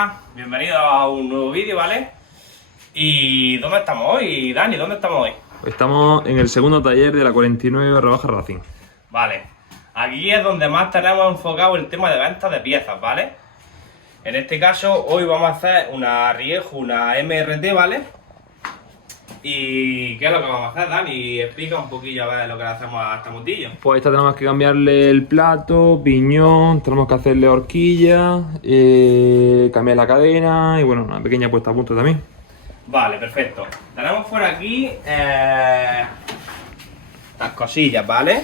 Hola, bienvenidos a un nuevo vídeo, ¿vale? ¿Y dónde estamos hoy, Dani? ¿Dónde estamos hoy? Estamos en el segundo taller de la 49/Racing. Vale, aquí es donde más tenemos enfocado el tema de ventas de piezas, ¿vale? En este caso, hoy vamos a hacer una Rieju, una MRT, ¿vale? ¿Y qué es lo que vamos a hacer, Dani? Explica un poquillo a ver lo que le hacemos a esta motillo. Pues esta tenemos que cambiarle el plato, piñón, tenemos que hacerle horquilla, cambiar la cadena y bueno, una pequeña puesta a punto también. Vale, perfecto. Tenemos por aquí las cosillas, ¿vale?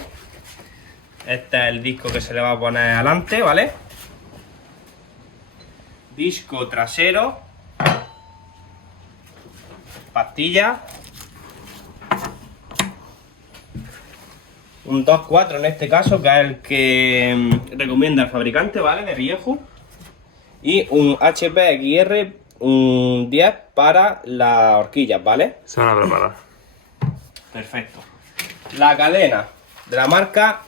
Este es el disco que se le va a poner adelante, ¿vale? Disco trasero. Pastillas. Un 2.4 en este caso, que es el que recomienda el fabricante, ¿vale? De Rieju. Y un HP XR, un 10 para las horquillas, ¿vale? Se van a preparar. Perfecto. La cadena de la marca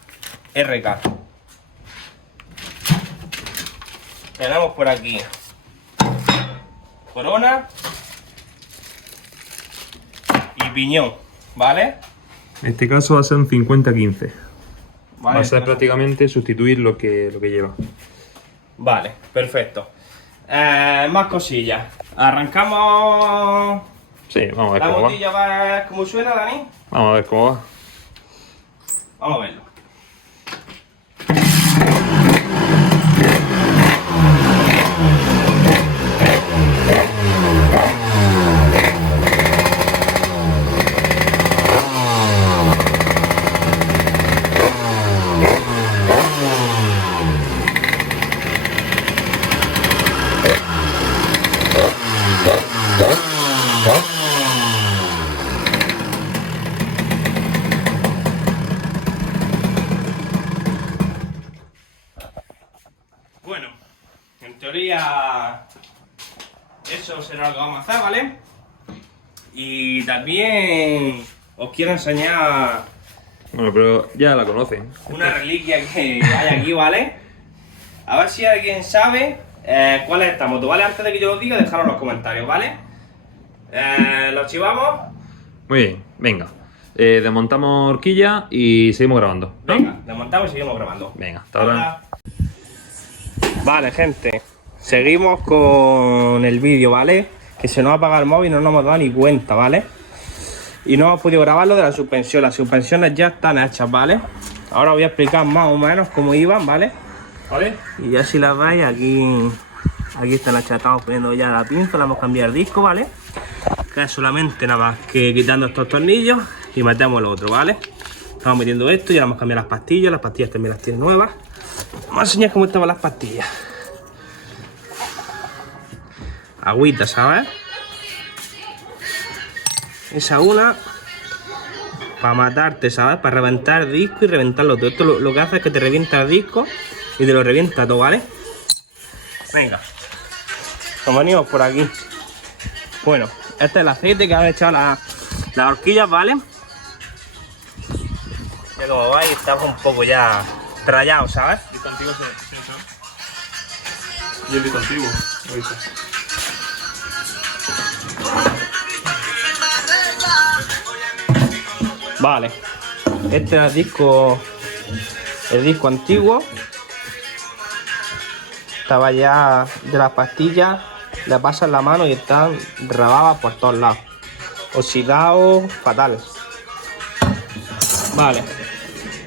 RK. Tenemos por aquí corona y piñón, ¿vale? En este caso va a ser un 50-15. Vale, Va a ser prácticamente sustituir lo que lleva. Vale, perfecto. Más cosillas. Arrancamos. Sí, vamos a ver La cómo va. botella va a ver cómo suena, Dani. Vamos a ver cómo va. Vamos a verlo. Bueno, en teoría eso será lo que vamos a hacer, ¿vale? Y también os quiero enseñar Bueno, pero ya la conocen. una reliquia que hay aquí, ¿vale? A ver si alguien sabe cuál es esta moto, ¿vale? Antes de que yo lo diga, dejadlo en los comentarios, ¿vale? Lo archivamos. Muy bien, venga. Desmontamos horquilla y seguimos grabando, ¿no? Venga, desmontamos y seguimos grabando. Venga, hasta ahora. Vale, gente, seguimos con el vídeo, ¿vale? Que se nos ha apagado el móvil y no nos hemos dado ni cuenta, ¿vale? Y no hemos podido grabar lo de la suspensión. Las suspensiones ya están hechas, ¿vale? Ahora os voy a explicar más o menos cómo iban, ¿vale? ¿Vale? Y ya si las veis, aquí están hechas. Estamos poniendo ya la pinza, le hemos cambiado el disco, ¿vale? Que es solamente nada más que quitando estos tornillos y metemos el otro, ¿vale? Estamos metiendo esto, ya le hemos cambiado las pastillas también las tiene nuevas. Vamos a enseñar cómo estaban las pastillas. Agüita, ¿sabes? Esa una para matarte, ¿sabes? Para reventar el disco y reventarlo todo. Esto lo que hace es que te revienta el disco y te lo revienta todo, ¿vale? Venga, nos venimos por aquí. Bueno, este es el aceite que han echado las horquillas, ¿vale? Ya como veis, estamos un poco ya rayados, ¿sabes? El disco antiguo se echa. Y el disco antiguo, lo dice. Vale, este es el disco antiguo. Estaba ya de las pastillas, le pasan la mano y están rabadas por todos lados. Oxidado, fatal. Vale,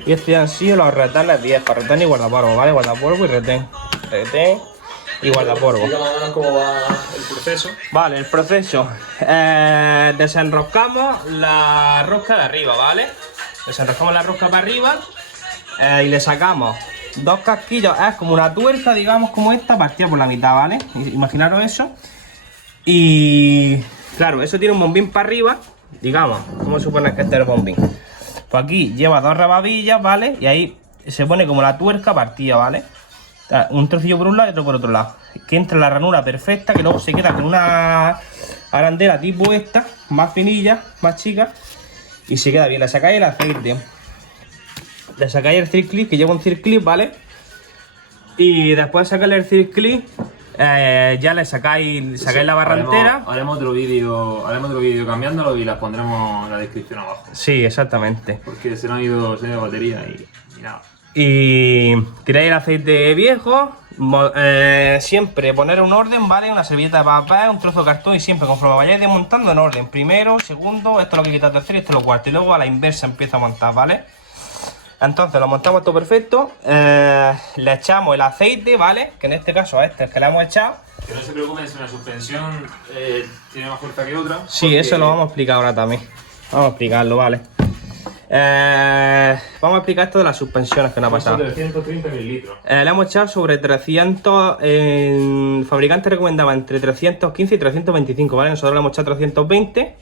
y estos ya han sido los retenes viejos, retén y guardapolvo, ¿vale? Guardapolvo y retén. Retén y guardapolvo. Más o menos cómo va el proceso. Vale, el proceso. Desenroscamos la rosca de arriba, ¿vale? Desenroscamos la rosca para arriba y le sacamos dos casquillos. Es como una tuerca, digamos, como esta, partida por la mitad, ¿vale? Imaginaros eso. Y claro, eso tiene un bombín para arriba, digamos. ¿Cómo supones que este es el bombín? Pues aquí lleva dos rebabillas, ¿vale? Y ahí se pone como la tuerca partida, ¿vale? Un trocillo por un lado y otro por otro lado. Que entra en la ranura perfecta, que luego se queda con una arandela tipo esta, más finilla, más chica, y se queda bien. Le sacáis el aceite, le sacáis el circlip, que lleva un circlip, ¿vale? Y después de sacarle el circlip, ya le sacáis la barra entera. Haremos otro vídeo cambiándolo y las pondremos en la descripción abajo. Sí, exactamente. Porque se nos ha ido batería y nada. Y tiráis el aceite viejo. Siempre poner un orden, ¿vale? Una servilleta de papel, un trozo de cartón y siempre conforme vayáis desmontando en orden. Primero, segundo, esto es lo que quita tercero y esto es lo cuarto. Y luego a la inversa empieza a montar, ¿vale? Entonces lo montamos todo perfecto. Le echamos el aceite, ¿vale? Que en este caso a este es que le hemos echado. Que no se preocupen si una suspensión tiene más fuerza que otra. Sí, porque... eso lo vamos a explicar ahora también. Vamos a explicarlo, ¿vale? Vamos a explicar esto de las suspensiones que nos ha pasado. 330 mililitros. Le hemos echado sobre 300. El fabricante recomendaba entre 315 y 325, ¿vale? Nosotros le hemos echado 320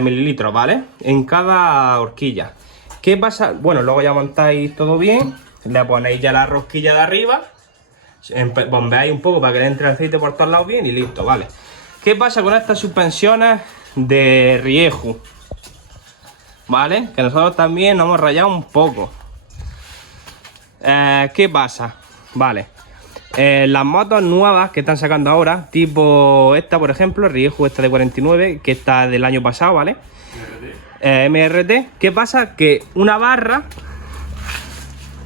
mililitros, ¿vale? En cada horquilla. ¿Qué pasa? Bueno, luego ya montáis todo bien. Le ponéis ya la rosquilla de arriba. Bombeáis un poco para que le entre el aceite por todos lados bien y listo, ¿vale? ¿Qué pasa con estas suspensiones de Rieju? ¿Vale? Que nosotros también nos hemos rayado un poco. ¿Qué pasa? Vale. Las motos nuevas que están sacando ahora, tipo esta por ejemplo, Rieju esta de 49, que está del año pasado, ¿vale? MRT. ¿Qué pasa? Que una barra,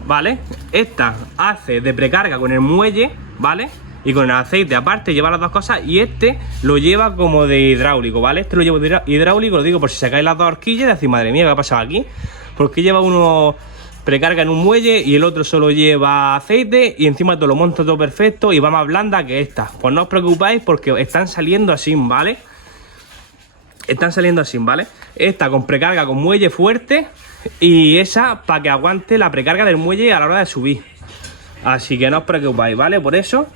¿vale? Esta hace de precarga con el muelle, ¿vale? Y con el aceite aparte lleva las dos cosas. Y este lo lleva como de hidráulico, ¿vale? Este lo llevo de hidráulico, lo digo por si sacáis las dos horquillas y decís, madre mía, ¿qué ha pasado aquí? Porque lleva uno precarga en un muelle y el otro solo lleva aceite y encima todo lo monto todo perfecto y va más blanda que esta. Pues no os preocupáis porque están saliendo así, ¿vale? Están saliendo así, ¿vale? Esta con precarga con muelle fuerte y esa para que aguante la precarga del muelle a la hora de subir. Así que no os preocupáis, ¿vale? Por eso.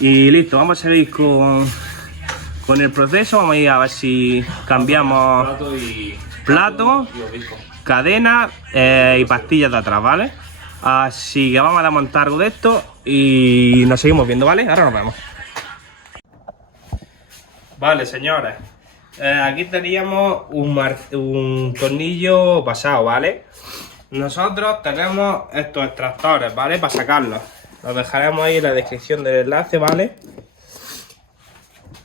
Y listo, vamos a seguir con el proceso. Vamos a ir a ver si cambiamos plato, cadena y pastillas de atrás, ¿vale? Así que vamos a desmontar algo de esto y nos seguimos viendo, ¿vale? Ahora nos vemos. Vale, señores. Aquí teníamos un tornillo pasado, ¿vale? Nosotros tenemos estos extractores, ¿vale? Para sacarlos. Los dejaremos ahí en la descripción del enlace, ¿vale?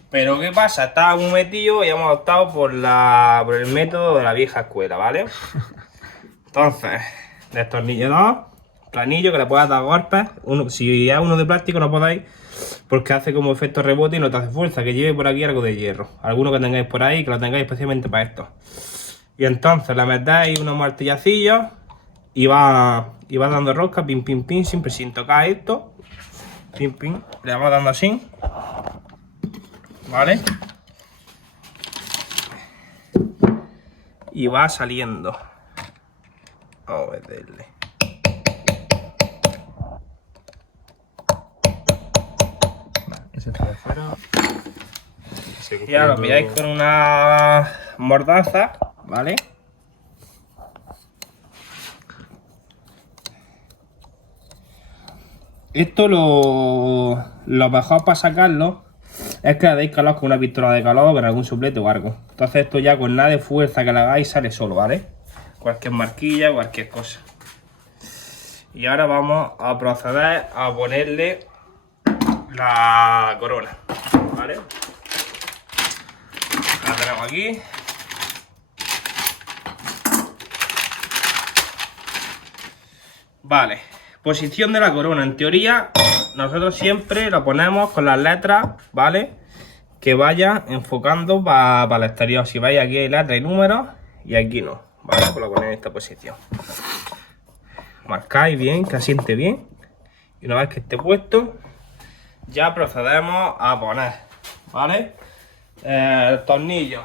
Pero ¿qué pasa? Estaba muy metido y hemos optado por el método de la vieja escuela, ¿vale? Entonces, destornillador, planillo que le puedas dar golpes. Si es uno de plástico no podéis, porque hace como efecto rebote y no te hace fuerza. Que lleve por aquí algo de hierro. Alguno que tengáis por ahí, que lo tengáis especialmente para esto. Y entonces le metéis unos martillacillos y va dando rosca, pim, pim, pim, siempre sin tocar esto. Pim, pim, le vamos dando así. ¿Vale? Y va saliendo. Vamos a meterle. Ese está de fuera. Y ahora lo pilláis con una mordaza, ¿vale? Esto lo mejor para sacarlo es que le deis calor con una pistola de calor o con algún soplete o algo. Entonces esto ya con nada de fuerza que le hagáis sale solo, ¿vale? Cualquier marquilla, cualquier cosa. Y ahora vamos a proceder a ponerle la corona, ¿vale? La tenemos aquí. Vale, posición de la corona. En teoría, nosotros siempre lo ponemos con las letras, ¿vale? Que vaya enfocando para el exterior. Si veis, aquí hay letras y números y aquí no, ¿vale? Pues lo ponéis en esta posición. Marcáis bien, que asiente bien. Y una vez que esté puesto, ya procedemos a poner, ¿vale? El tornillo.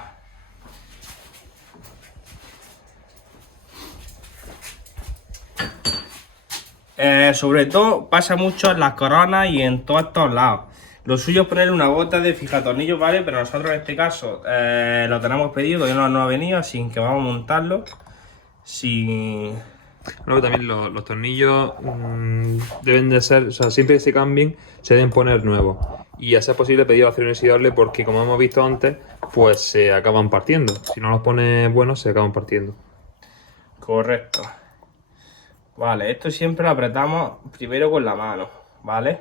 Sobre todo pasa mucho en las coronas y en todos estos lados. Lo suyo es ponerle una gota de fijatornillo, ¿vale? Pero nosotros en este caso lo tenemos pedido, todavía no ha venido, así que vamos a montarlo. Luego también los tornillos deben de ser, o sea, siempre que se cambien, se deben poner nuevos. Y a ser posible pedir acero inoxidable porque, como hemos visto antes, pues se acaban partiendo. Si no los pones buenos, se acaban partiendo. Correcto. Vale, esto siempre lo apretamos primero con la mano, ¿vale?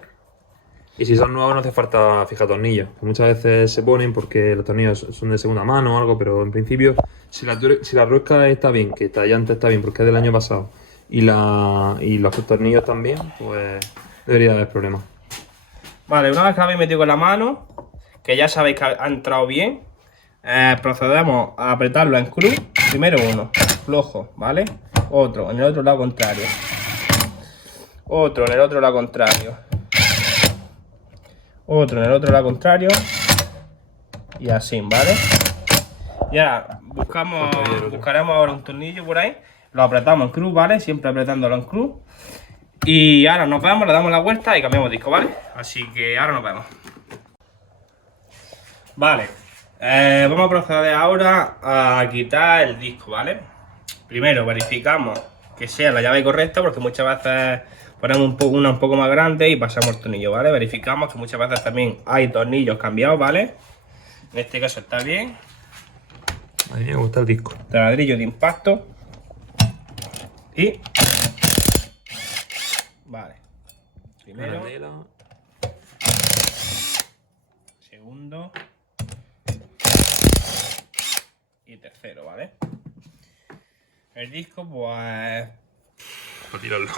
Y si son nuevos no hace falta fijar tornillos, que muchas veces se ponen porque los tornillos son de segunda mano o algo, pero en principio si la rosca está bien, que esta llanta está bien porque es del año pasado, y los tornillos también, pues debería haber problema. Vale, una vez que la habéis metido con la mano, que ya sabéis que ha entrado bien, procedemos a apretarlo en cruz. Primero uno, flojo, ¿vale? Otro, en el otro lado contrario. Otro, en el otro lado contrario. Otro, en el otro lado contrario. Y así, ¿vale? Ya, buscaremos ahora un tornillo por ahí. Lo apretamos en cruz, ¿vale? Siempre apretándolo en cruz. Y ahora nos vemos, le damos la vuelta y cambiamos disco, ¿vale? Así que ahora nos vemos. Vale, vamos a proceder ahora a quitar el disco, ¿vale? Primero verificamos que sea la llave correcta, porque muchas veces ponemos una un poco más grande y pasamos el tornillo, ¿vale? Verificamos que muchas veces también hay tornillos cambiados, ¿vale? En este caso está bien. A mí me gusta el disco. Ladrillo de impacto. Y... Vale. Primero. Segundo. Y tercero, ¿vale? El disco, pues...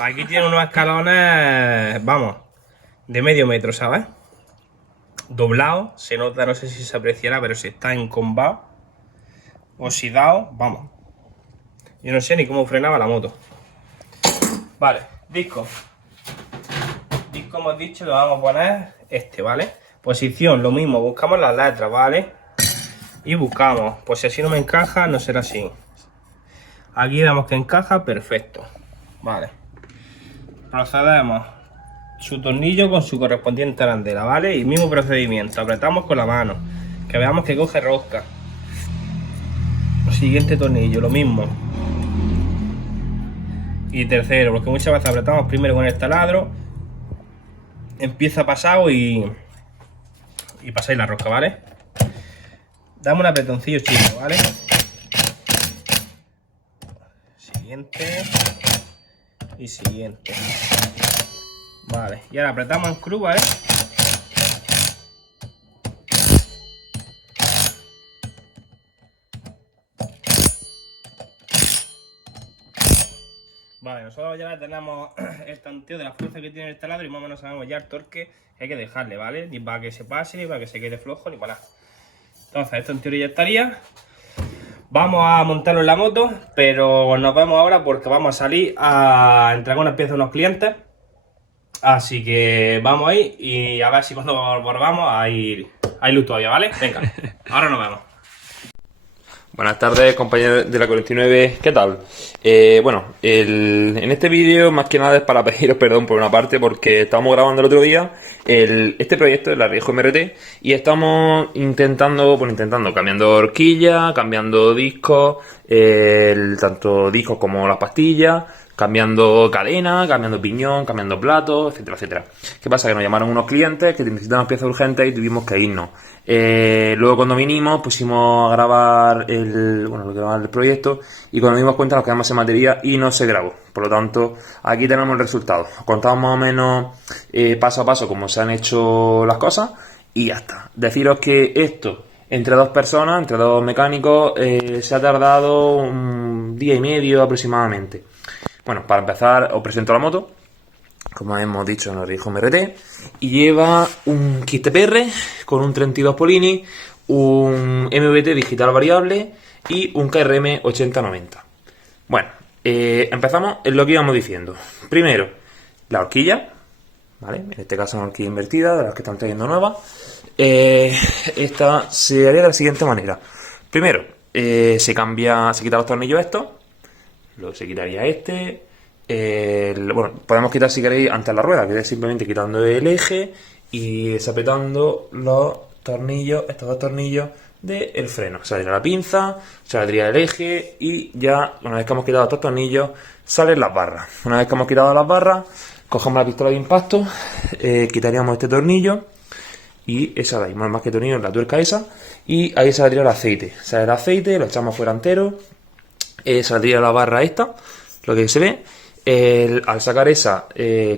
Aquí tiene unos escalones, vamos, de medio metro, ¿sabes? Doblado, se nota, no sé si se apreciará, pero si está encombado, oxidado, vamos. Yo no sé ni cómo frenaba la moto. Vale, disco. Disco hemos dicho que vamos a poner este, ¿vale? Posición, lo mismo, buscamos las letras, ¿vale? Y buscamos, pues si así no me encaja, no será así. Aquí vemos que encaja, perfecto. Vale. Procedemos. Su tornillo con su correspondiente arandela, ¿vale? Y mismo procedimiento, apretamos con la mano. Que veamos que coge rosca. Siguiente tornillo, lo mismo. Y tercero, porque muchas veces apretamos primero con el taladro. Empieza pasado y pasáis la rosca, ¿vale? Dame un apretoncillo chico, ¿vale? Siguiente. Y siguiente. Vale, y ahora apretamos en cruz, ¿vale? Vale, nosotros ya tenemos el tanteo de la fuerza que tiene el taladro y más o menos sabemos ya el torque que hay que dejarle, ¿vale? Ni para que se pase, ni para que se quede flojo, ni para nada. Entonces, esto en teoría ya estaría. Vamos a montarlo en la moto, pero nos vemos ahora porque vamos a salir a entregar unas piezas a unos clientes. Así que vamos ahí y a ver si cuando volvamos hay luz todavía, ¿vale? Venga, ahora nos vemos. Buenas tardes, compañeros de la 49, ¿qué tal? En este vídeo más que nada es para pediros perdón por una parte porque estábamos grabando el otro día este proyecto de la Riesgo MRT y estamos intentando, cambiando horquilla, cambiando discos, tanto discos como las pastillas, cambiando cadena, cambiando piñón, cambiando platos, etcétera, etcétera. ¿Qué pasa? Que nos llamaron unos clientes que necesitaban piezas urgentes y tuvimos que irnos. Luego cuando vinimos pusimos a grabar el proyecto y cuando nos dimos cuenta nos quedamos sin materia y no se grabó. Por lo tanto, aquí tenemos el resultado. Os contamos más o menos paso a paso cómo se han hecho las cosas y ya está. Deciros que esto, entre dos personas, entre dos mecánicos, se ha tardado un día y medio aproximadamente. Bueno, para empezar os presento la moto, como hemos dicho en el Riesgo MRT, y lleva un kit TPR con un 32 Polini, un MVT digital variable y un KRM 8090. Bueno, empezamos en lo que íbamos diciendo. Primero, la horquilla, ¿vale? En este caso una horquilla invertida, de las que están trayendo nuevas. Esta se haría de la siguiente manera. Primero, se quita los tornillos estos. Luego se quitaría este. Podemos quitar si queréis antes la rueda, que es simplemente quitando el eje y desapretando los tornillos, estos dos tornillos del freno. Saldría la pinza, saldría el eje y ya una vez que hemos quitado estos tornillos salen las barras. Una vez que hemos quitado las barras, cogemos la pistola de impacto, quitaríamos este tornillo y esa de ahí, más que tornillo, la tuerca esa, y ahí saldría el aceite. Sale el aceite, lo echamos fuera entero. Saldría la barra esta, lo que se ve. Al sacar esa,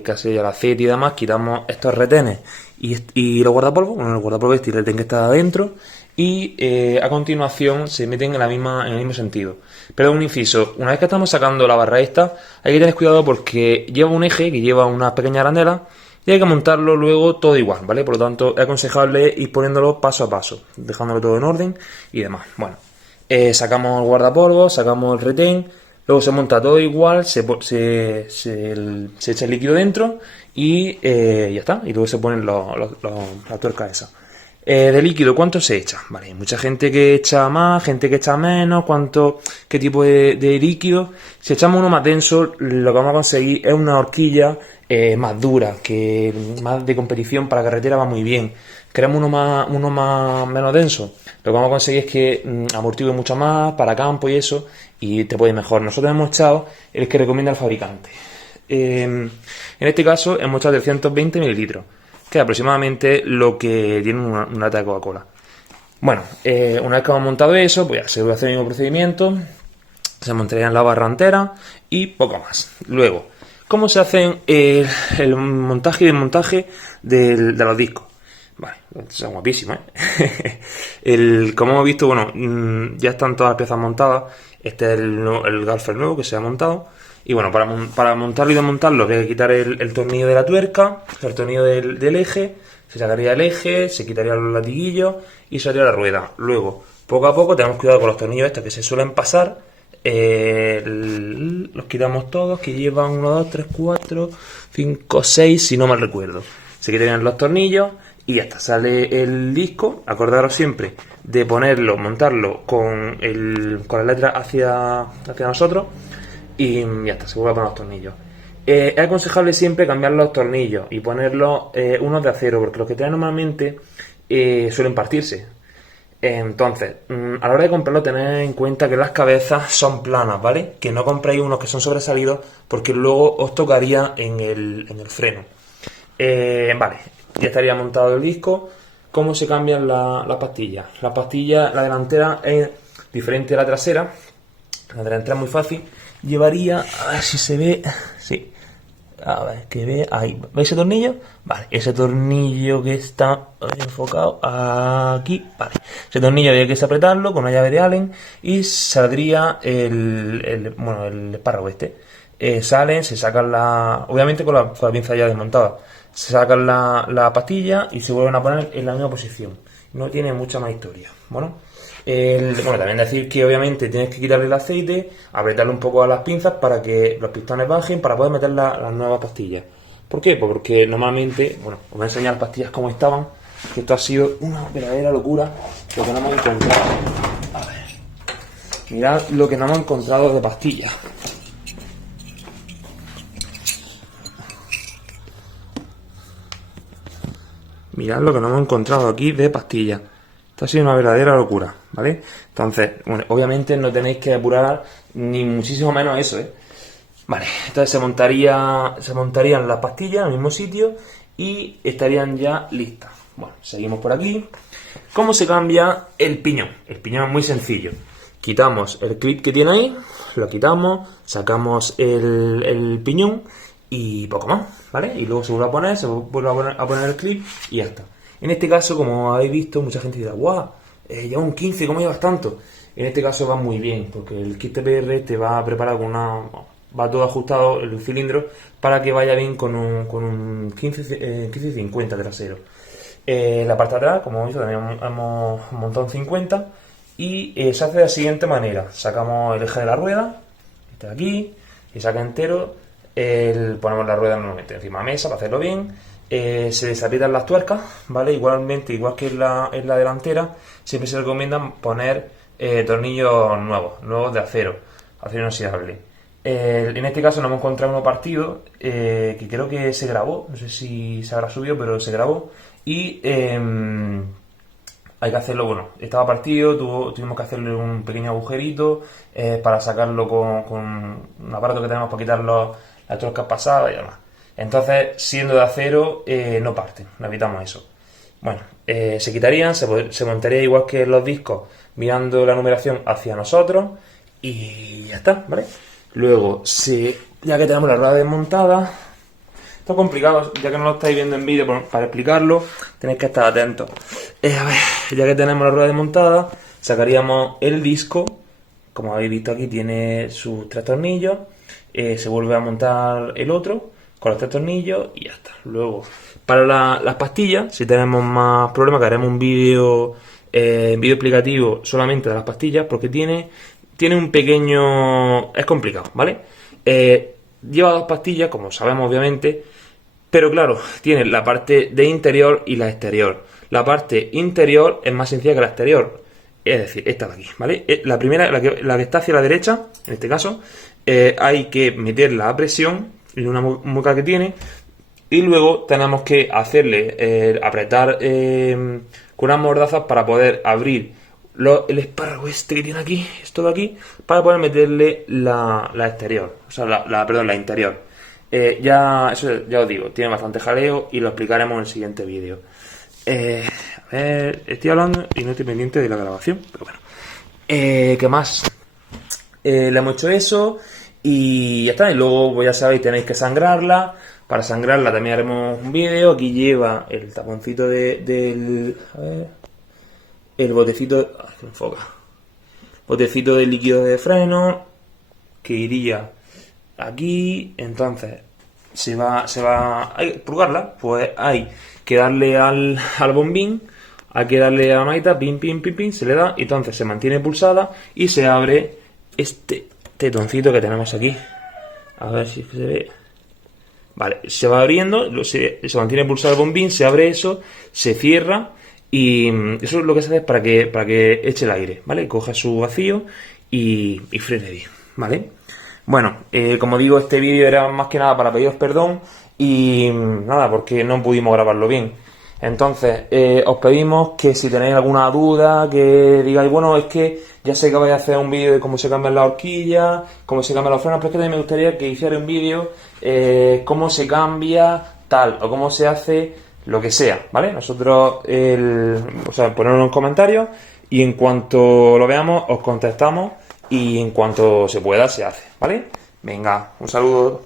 casi el aceite y demás, quitamos estos retenes y los guardapolvos. Bueno, el guardapolvo y el retén que está adentro. Y a continuación se meten en el mismo sentido. Pero un inciso, una vez que estamos sacando la barra esta, hay que tener cuidado porque lleva un eje que lleva una pequeña arandela y hay que montarlo luego todo igual, ¿vale? Por lo tanto, es aconsejable ir poniéndolo paso a paso, dejándolo todo en orden y demás. Bueno, sacamos el guardapolvo, sacamos el retén, luego se monta todo igual, se echa el líquido dentro y ya está. Y luego se ponen la tuerca esa. De líquido, ¿cuánto se echa? Vale, hay mucha gente que echa más, gente que echa menos, qué tipo de líquido. Si echamos uno más denso, lo que vamos a conseguir es una horquilla más dura, que más de competición para carretera va muy bien. Queremos uno más menos denso. Lo que vamos a conseguir es que amortigue mucho más para campo y eso, y te puede ir mejor. Nosotros hemos echado el que recomienda el fabricante. En este caso hemos echado 320 mililitros. Que es aproximadamente lo que tiene una lata de Coca-Cola. Bueno, una vez que hemos montado eso, pues ya se vuelve a hacer el mismo procedimiento. Se montarían la barra entera y poco más. Luego, ¿cómo se hace el montaje y desmontaje de los discos? Vale, son guapísimos, ¿eh? Como hemos visto, bueno, ya están todas las piezas montadas. Este es el Galfer nuevo que se ha montado. Y bueno, para montarlo y desmontarlo habría que quitar el tornillo de la tuerca, el tornillo del eje, se sacaría el eje, se quitaría los latiguillos y saldría la rueda. Luego, poco a poco, tenemos cuidado con los tornillos estos que se suelen pasar. Los quitamos todos, que llevan 1, 2, 3, 4, 5, 6, si no mal recuerdo. Se quitarían los tornillos y ya está, sale el disco. Acordaros siempre de montarlo con la letra hacia nosotros. Y ya está, se vuelve a poner los tornillos. Es aconsejable siempre cambiar los tornillos y ponerlos unos de acero, porque los que traen normalmente suelen partirse. Entonces, a la hora de comprarlo, tened en cuenta que las cabezas son planas, ¿vale? Que no compréis unos que son sobresalidos, porque luego os tocaría en el freno. Vale, ya estaría montado el disco. ¿Cómo se cambian las pastillas? La pastilla, la delantera es diferente a la trasera. La delantera es muy fácil. Llevaría, a ver si se ve, sí, a ver, que ve, ahí, ¿veis ese tornillo? Vale, ese tornillo que está enfocado aquí, vale, ese tornillo había que apretarlo con una llave de Allen y saldría el espárrago este. Salen, se sacan obviamente con la pinza ya desmontada, se sacan la pastilla y se vuelven a poner en la misma posición. No tiene mucha más historia, bueno. También decir que obviamente tienes que quitarle el aceite, apretarle un poco a las pinzas para que los pistones bajen para poder meter las nuevas pastillas. ¿Por qué? Pues porque normalmente, bueno, os voy a enseñar las pastillas como estaban, que esto ha sido una verdadera locura lo que no hemos encontrado. A ver, mirad lo que no hemos encontrado de pastillas. Mirad lo que no hemos encontrado aquí de pastillas. Esto ha sido una verdadera locura, ¿vale? Entonces, bueno, obviamente no tenéis que apurar ni muchísimo menos eso, ¿eh? Vale, entonces se montarían las pastillas en el mismo sitio y estarían ya listas. Bueno, seguimos por aquí. ¿Cómo se cambia el piñón? El piñón es muy sencillo. Quitamos el clip que tiene ahí, lo quitamos, sacamos el piñón y poco más, ¿vale? Y luego se vuelve a poner el clip y ya está. En este caso, como habéis visto, mucha gente dirá, ¡guau! Lleva un 15, ¿cómo llevas tanto? En este caso va muy bien, porque el kit TPR te va preparado va todo ajustado, el cilindro, para que vaya bien con un 15-50 trasero. La parte de atrás, como habéis visto, también hemos montado un 50 y se hace de la siguiente manera. Sacamos el eje de la rueda, este de aquí, y saca entero, ponemos la rueda normalmente encima de la mesa para hacerlo bien. Se desaprietan las tuercas, ¿vale? Igualmente, igual que en la delantera, siempre se recomiendan poner tornillos nuevos de acero inoxidable. En este caso no hemos encontrado uno partido, que creo que se grabó, no sé si se habrá subido, pero se grabó. Y hay que hacerlo, bueno, estaba partido, tuvimos que hacerle un pequeño agujerito para sacarlo con un aparato que tenemos para quitar las tuercas pasadas y demás. Entonces, siendo de acero, no parten, no evitamos eso. Bueno, se quitarían, se montaría igual que los discos, mirando la numeración hacia nosotros y ya está, ¿vale? Luego, ya que tenemos la rueda desmontada, esto es complicado, ya que no lo estáis viendo en vídeo para explicarlo, tenéis que estar atentos. A ver, ya que tenemos la rueda desmontada, sacaríamos el disco, como habéis visto aquí tiene sus 3 tornillos, se vuelve a montar el otro con los 3 tornillos y ya está. Luego, para las pastillas, si tenemos más problemas, que haremos un vídeo explicativo solamente de las pastillas, porque tiene un pequeño... es complicado, ¿vale? Lleva 2 pastillas, como sabemos obviamente, pero claro, tiene la parte de interior y la exterior. La parte interior es más sencilla que la exterior, es decir, esta de aquí, ¿vale? La primera, la que está hacia la derecha, en este caso, hay que meterla a presión en una mueca que tiene, y luego tenemos que hacerle apretar con unas mordazas para poder abrir el espárrago este que tiene aquí, esto de aquí, para poder meterle la exterior, o sea, la interior. Eso ya os digo, tiene bastante jaleo y lo explicaremos en el siguiente vídeo. A ver, estoy hablando y no estoy pendiente de la grabación, pero bueno. ¿Qué más? Le hemos hecho eso y ya está. Y luego, pues ya sabéis, tenéis que sangrarla. Para sangrarla también haremos un vídeo. Aquí lleva el taponcito del... A ver... El botecito... enfoca. Botecito de líquido de freno, que iría aquí. Entonces, hay que purgarla, pues hay que darle al bombín, hay que darle a la manita, pin, pin, pin, pin, se le da, y entonces se mantiene pulsada y se abre este tetoncito que tenemos aquí. A ver si se ve. Vale, se va abriendo, se mantiene pulsado el bombín, se abre eso, se cierra, y eso es lo que se hace para que eche el aire, ¿vale? Coja su vacío y frene bien, ¿vale? Bueno, como digo, este vídeo era más que nada para pediros perdón y nada, porque no pudimos grabarlo bien. Entonces, os pedimos que si tenéis alguna duda, que digáis, bueno, es que ya sé que vais a hacer un vídeo de cómo se cambian las horquillas, cómo se cambian los frenos, pero es que también me gustaría que hiciera un vídeo cómo se cambia tal, o cómo se hace lo que sea, ¿vale? Nosotros, o sea, ponerlo en los comentarios y en cuanto lo veamos os contestamos y en cuanto se pueda se hace, ¿vale? Venga, un saludo.